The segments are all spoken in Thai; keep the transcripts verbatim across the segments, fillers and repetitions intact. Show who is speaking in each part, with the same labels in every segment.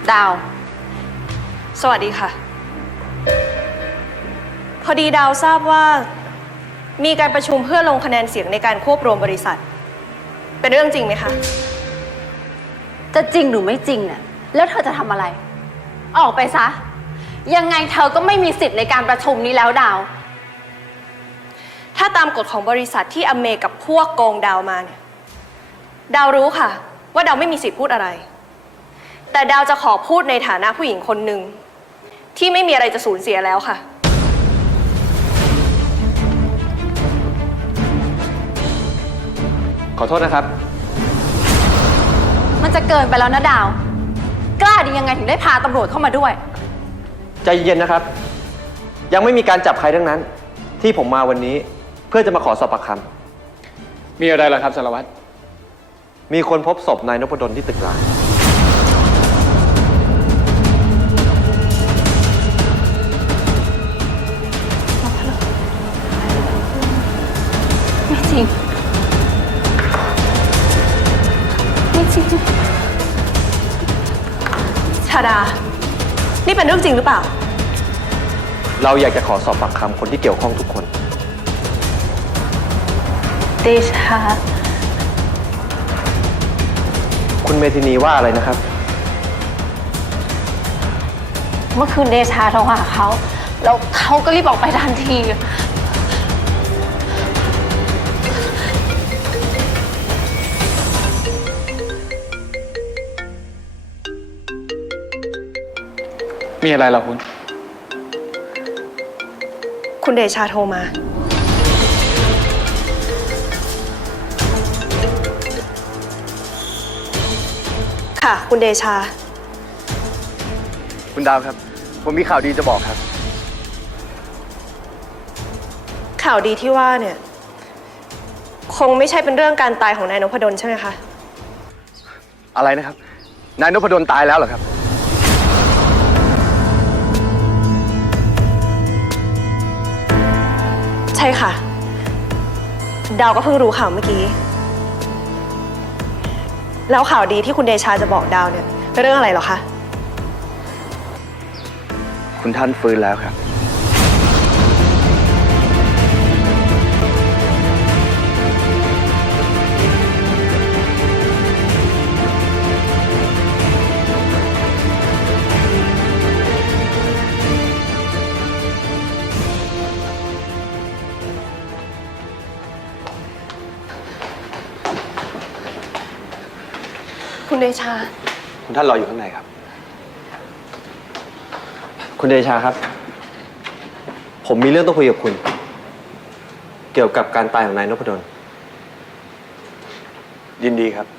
Speaker 1: ดาว
Speaker 2: สวัสดีค่ะพอดีดาวทราบว่ามีการประชุมเพื่อลงคะแนนเสียงในการควบรวมบริษัทเป็นเรื่องจริงไหมคะ
Speaker 1: จะจริงหรือไม่จริงเนี่ยแล้วเธอจะทำอะไรออกไปซะยังไงเธอก็ไม่มีสิทธิ์ในการประชุมนี้แล้วดาว
Speaker 2: ถ้าตามกฎของบริษัทที่อเมกับพวกโกงดาวมาเนี่ยดาวรู้ค่ะว่าดาวไม่มีสิทธิ์พูดอะไรแต่ดาวจะขอพูดในฐานะผู้หญิงคนหนึ่งที่ไม่มีอะไรจะสูญเสียแล้วค่ะ
Speaker 3: ขอโทษนะครับ
Speaker 1: มันจะเกินไปแล้วนะดาวกล้าดียังไงถึงได้พาตำรวจเข้ามาด้วย
Speaker 3: ใจเย็นนะครับยังไม่มีการจับใครทั้งนั้นที่ผมมาวันนี้เพื่อจะมาขอสอบปากคำมีอะไรล่ะครับสารวัตรมีคนพบศพนายนพดลที่ตึกร้าง
Speaker 1: ไม่จริงไม่จริง
Speaker 2: ชาดานี่เป็นเรื่องจริงหรือเปล่า
Speaker 3: เราอยากจะขอสอบปากคำคนที่เกี่ยวข้องทุกคน
Speaker 1: เดชา
Speaker 3: คุณเมธินีว่าอะไรนะครับ
Speaker 1: เมื่อคืนเดชาโทรหาเขาแล้วเขาก็รีบออกไปทันที
Speaker 3: มีอะไรเหรอคุณ
Speaker 2: คุณเดชาโทรมาค่ะคุณเดชา
Speaker 3: คุณดาวครับผมมีข่าวดีจะบอกครับ
Speaker 2: ข่าวดีที่ว่าเนี่ยคงไม่ใช่เป็นเรื่องการตายของนายนพดลใช่ไหมคะ
Speaker 3: อะไรนะครับนายนพดลตายแล้วเหรอครับ
Speaker 2: ใช่ค่ะดาวก็เพิ่งรู้ข่าวเมื่อกี้แล้วข่าวดีที่คุณเดชาจะบอกดาวเนี่ยเป็นเรื่องอะไรหรอคะ
Speaker 3: คุณท่านฟื้นแล้วครับ
Speaker 2: คุณเดชา
Speaker 3: คุณท่านรออยู่ข้างในครับคุณเดชาครับผมมีเรื่องต้องคุยกับคุณเกี่ยวกับการตายของนายนพดลยินดีครับ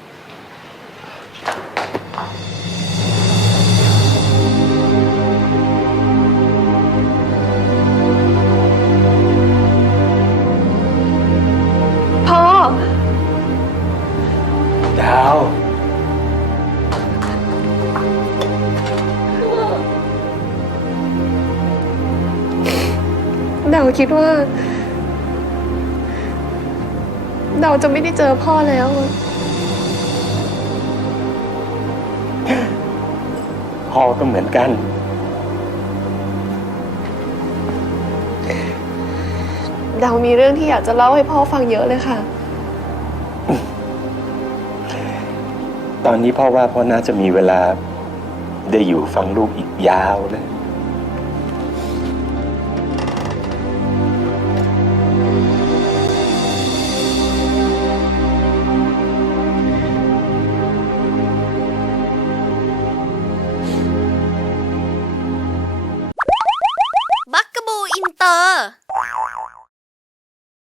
Speaker 2: พ่อ
Speaker 3: ดาว
Speaker 2: ดาวคิดว่าดาวจะไม่ได้เจอพ่อแล้ว
Speaker 4: พ่อก็เหมือนกัน
Speaker 2: ดาวมีเรื่องที่อยากจะเล่าให้พ่อฟังเยอะเลยค่ะ
Speaker 4: ตอนนี้พ่อว่าพ่อน่าจะมีเวลาได้อยู่ฟังลูกอีกยาวเลย